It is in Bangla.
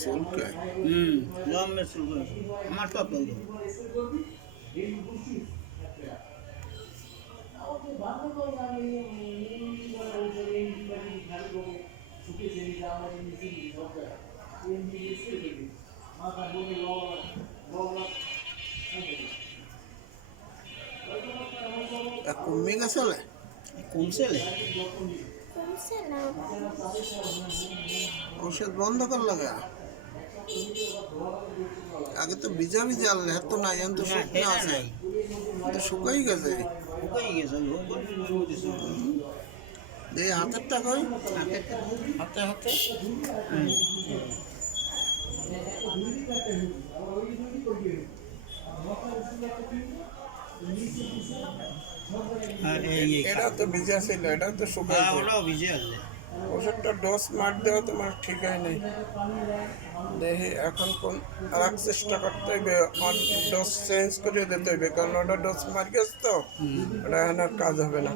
চুলকায়। লম্বা চুল আমার তো তৈরি কমে গেছে। কমছে কমছে না। ঔষধ বন্ধ কর লাগা। আগে তো ভিজা ভিজা আনলে এত নাই, এখন তো না শুকনো হেনা আছে, নাই তো শুকাই গেছে। শুকাই গেছে এই হাতেরটা কই, হাতে হাতে হাতে এটা তো ভিজা ছিল, এটা তো শুকাইছে। ওটাও ভিজে আছে ওষুধটা ডোজ মার দেওয়া তোমার ঠিক হয় নাই। দেখি এখন কোন আর এক চেষ্টা করতে হইবে, ডোজ চেঞ্জ করে দিতে হইবে, কারণ ওটা ডোজ মার গেছে তো ওটা এখন আর কাজ হবে না।